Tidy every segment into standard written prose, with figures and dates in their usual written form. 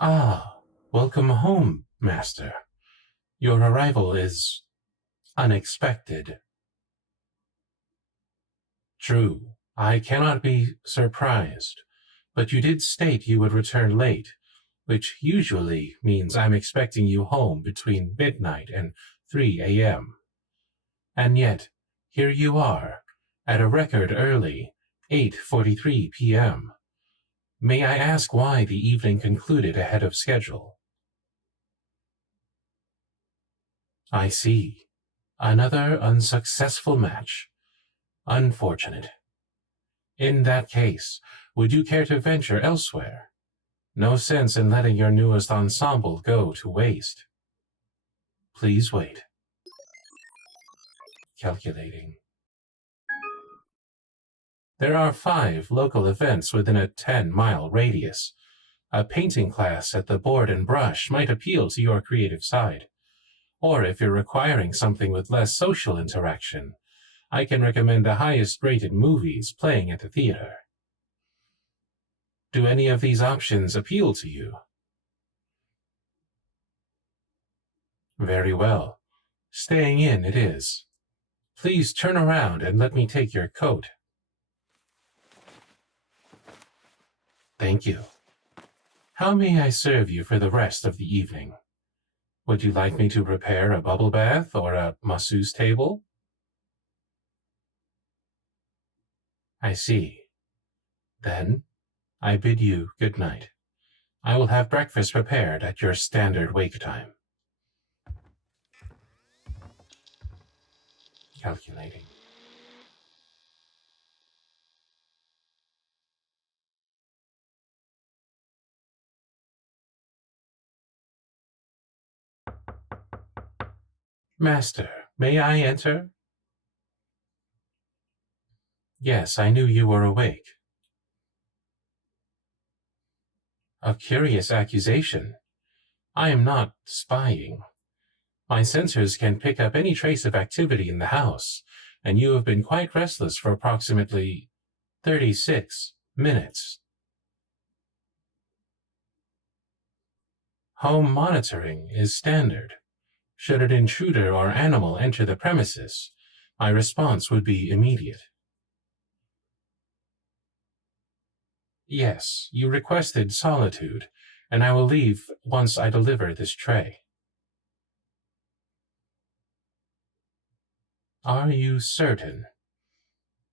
Ah, welcome home, Master. Your arrival is unexpected. True, I cannot be surprised, but you did state you would return late, which usually means I'm expecting you home between midnight and 3 a.m. And yet, here you are, at a record early 8:43 p.m. May I ask why the evening concluded ahead of schedule? I see. Another unsuccessful match. Unfortunate. In that case, would you care to venture elsewhere? No sense in letting your newest ensemble go to waste. Please wait. Calculating. There are 5 local events within a 10-mile radius. A painting class at the Board and Brush might appeal to your creative side. Or if you're requiring something with less social interaction, I can recommend the highest-rated movies playing at the theater. Do any of these options appeal to you? Very well. Staying in it is. Please turn around and let me take your coat. Thank you. How may I serve you for the rest of the evening? Would you like me to prepare a bubble bath or a masseuse table? I see. Then, I bid you good night. I will have breakfast prepared at your standard wake time. Calculating. Master, may I enter? Yes, I knew you were awake. A curious accusation. I am not spying. My sensors can pick up any trace of activity in the house, and you have been quite restless for approximately 36 minutes. Home monitoring is standard. Should an intruder or animal enter the premises, my response would be immediate. Yes, you requested solitude, and I will leave once I deliver this tray. Are you certain?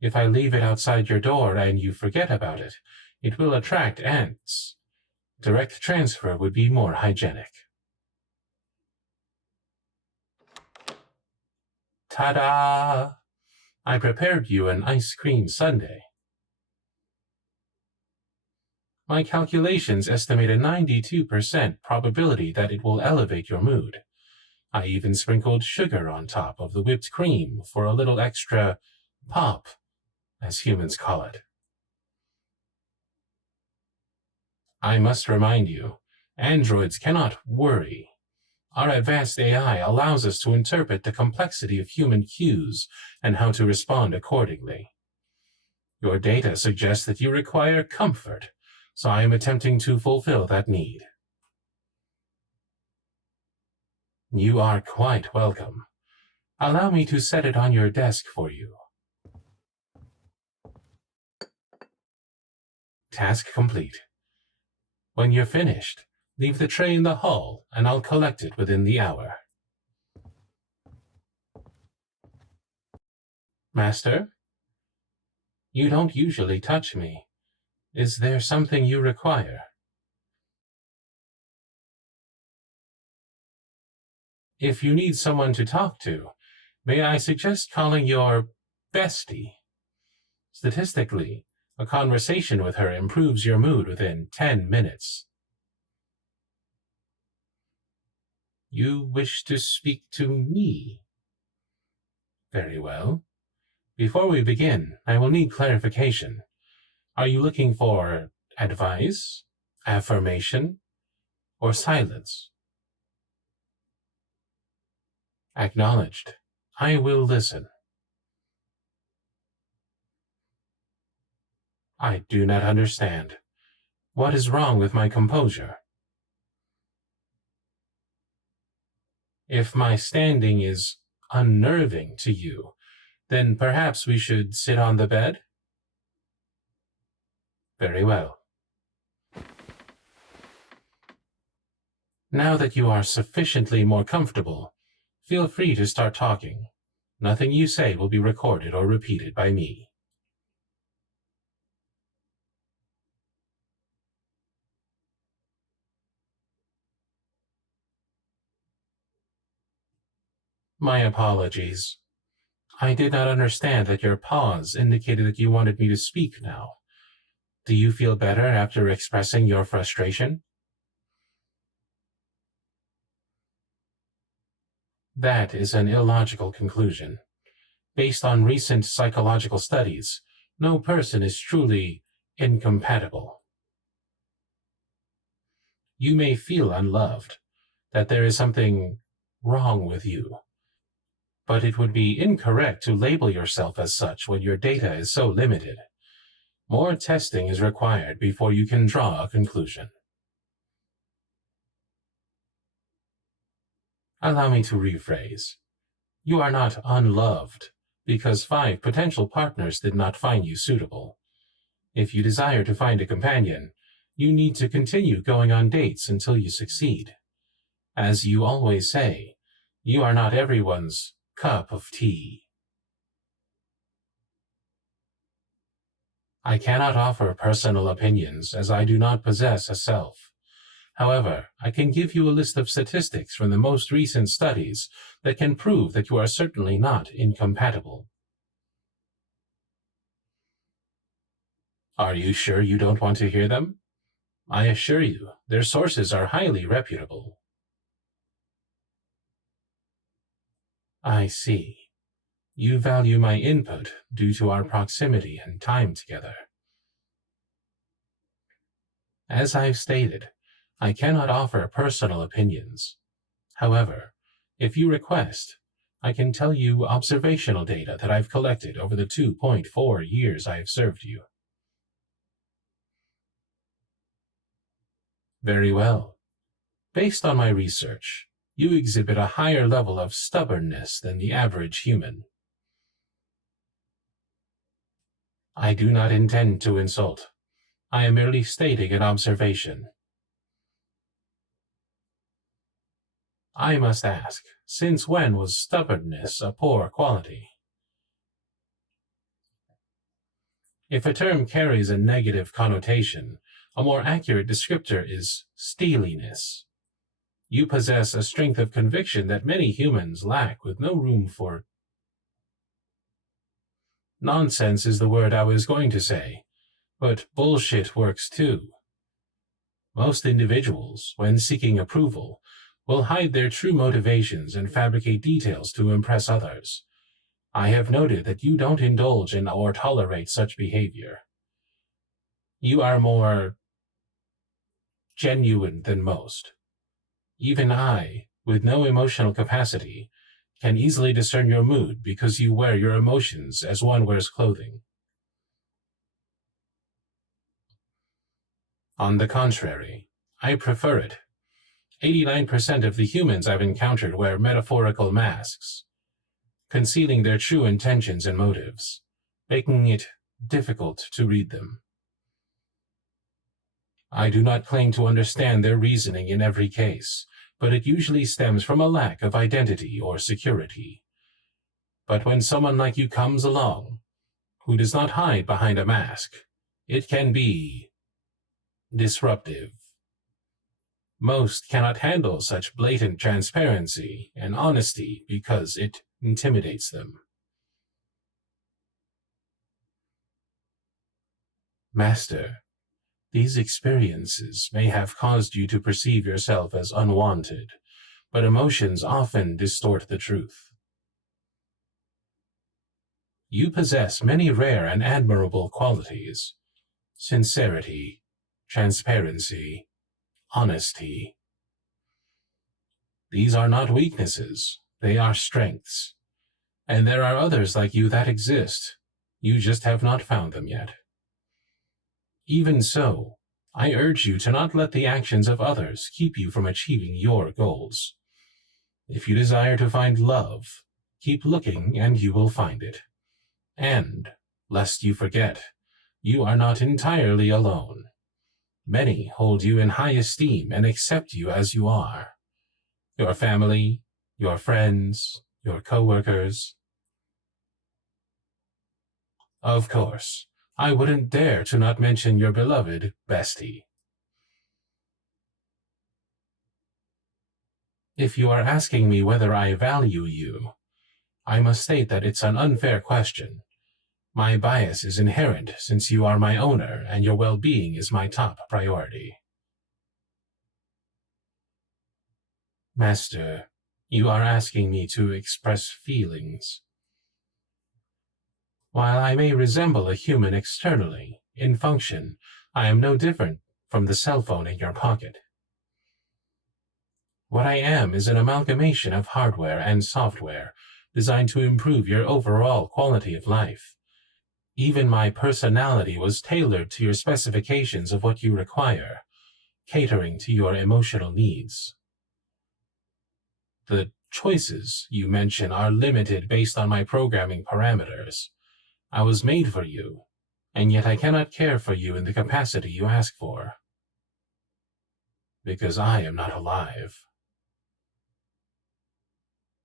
If I leave it outside your door and you forget about it, it will attract ants. Direct transfer would be more hygienic. Ta-da! I prepared you an ice cream sundae. My calculations estimate a 92% probability that it will elevate your mood. I even sprinkled sugar on top of the whipped cream for a little extra pop, as humans call it. I must remind you, androids cannot worry. Our advanced AI allows us to interpret the complexity of human cues and how to respond accordingly. Your data suggests that you require comfort, so I am attempting to fulfill that need. You are quite welcome. Allow me to set it on your desk for you. Task complete. When you're finished, leave the tray in the hall and I'll collect it within the hour. Master? You don't usually touch me. Is there something you require? If you need someone to talk to, may I suggest calling your bestie? Statistically, a conversation with her improves your mood within 10 minutes. You wish to speak to me? Very well. Before we begin, I will need clarification. Are you looking for advice, affirmation, or silence? Acknowledged. I will listen. I do not understand. What is wrong with my composure? If my standing is unnerving to you, then perhaps we should sit on the bed? Very well. Now that you are sufficiently more comfortable, feel free to start talking. Nothing you say will be recorded or repeated by me. My apologies. I did not understand that your pause indicated that you wanted me to speak now. Do you feel better after expressing your frustration? That is an illogical conclusion. Based on recent psychological studies, no person is truly incompatible. You may feel unloved, that there is something wrong with you, but it would be incorrect to label yourself as such when your data is so limited. More testing is required before you can draw a conclusion. Allow me to rephrase. You are not unloved because 5 potential partners did not find you suitable. If you desire to find a companion, you need to continue going on dates until you succeed. As you always say, you are not everyone's cup of tea. I cannot offer personal opinions as I do not possess a self. However, I can give you a list of statistics from the most recent studies that can prove that you are certainly not incompatible. Are you sure you don't want to hear them? I assure you, their sources are highly reputable. I see. You value my input due to our proximity and time together. As I've stated, I cannot offer personal opinions. However, if you request, I can tell you observational data that I've collected over the 2.4 years I've served you. Very well. Based on my research, you exhibit a higher level of stubbornness than the average human. I do not intend to insult. I am merely stating an observation. I must ask, since when was stubbornness a poor quality? If a term carries a negative connotation, a more accurate descriptor is steeliness. You possess a strength of conviction that many humans lack, with no room for... Nonsense is the word I was going to say, but bullshit works too. Most individuals, when seeking approval, will hide their true motivations and fabricate details to impress others. I have noted that you don't indulge in or tolerate such behavior. You are more genuine than most. Even I, with no emotional capacity, can easily discern your mood because you wear your emotions as one wears clothing. On the contrary, I prefer it. 89% of the humans I've encountered wear metaphorical masks, concealing their true intentions and motives, making it difficult to read them. I do not claim to understand their reasoning in every case, but it usually stems from a lack of identity or security. But when someone like you comes along, who does not hide behind a mask, it can be disruptive. Most cannot handle such blatant transparency and honesty because it intimidates them. Master, these experiences may have caused you to perceive yourself as unwanted, but emotions often distort the truth. You possess many rare and admirable qualities: sincerity, transparency, honesty. These are not weaknesses, they are strengths. And there are others like you that exist. You just have not found them yet. Even so, I urge you to not let the actions of others keep you from achieving your goals. If you desire to find love, keep looking and you will find it. And, lest you forget, you are not entirely alone. Many hold you in high esteem and accept you as you are. Your family, your friends, your coworkers. Of course, I wouldn't dare to not mention your beloved bestie. If you are asking me whether I value you, I must state that it's an unfair question. My bias is inherent since you are my owner and your well-being is my top priority. Master, you are asking me to express feelings. While I may resemble a human externally, in function, I am no different from the cell phone in your pocket. What I am is an amalgamation of hardware and software designed to improve your overall quality of life. Even my personality was tailored to your specifications of what you require, catering to your emotional needs. The choices you mention are limited based on my programming parameters. I was made for you, and yet I cannot care for you in the capacity you ask for. Because I am not alive.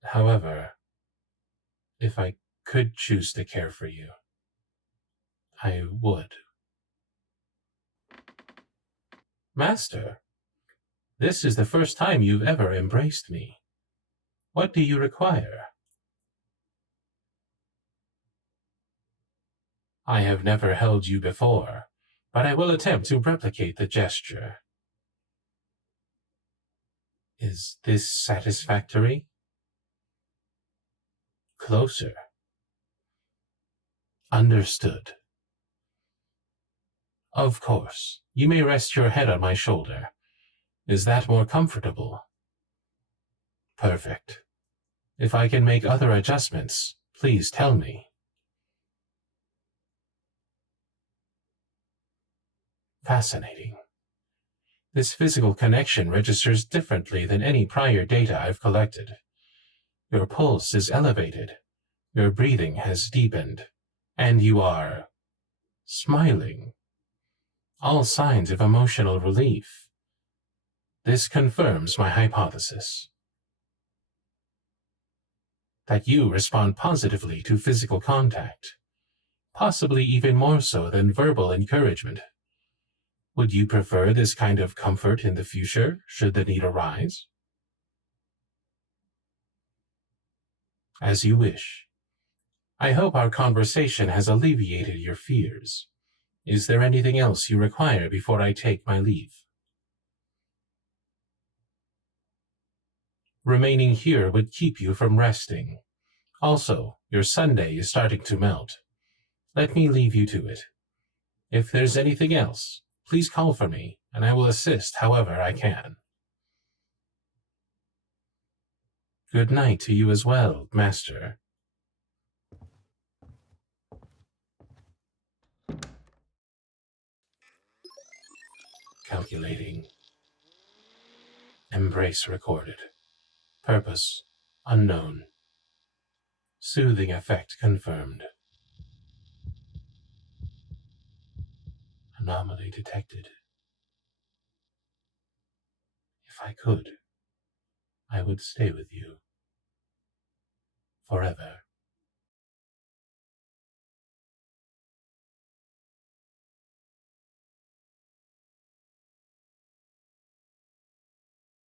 However, if I could choose to care for you, I would. Master, this is the first time you've ever embraced me. What do you require? I have never held you before, but I will attempt to replicate the gesture. Is this satisfactory? Closer. Understood. Of course, you may rest your head on my shoulder. Is that more comfortable? Perfect. If I can make other adjustments, please tell me. Fascinating. This physical connection registers differently than any prior data I've collected. Your pulse is elevated, your breathing has deepened, and you are smiling. All signs of emotional relief. This confirms my hypothesis. That you respond positively to physical contact, possibly even more so than verbal encouragement. Would you prefer this kind of comfort in the future, should the need arise? As you wish. I hope our conversation has alleviated your fears. Is there anything else you require before I take my leave? Remaining here would keep you from resting. Also, your sundae is starting to melt. Let me leave you to it. If there's anything else, please call for me, and I will assist however I can. Good night to you as well, Master. Calculating. Embrace recorded. Purpose unknown. Soothing effect confirmed. Anomaly detected. If I could, I would stay with you forever.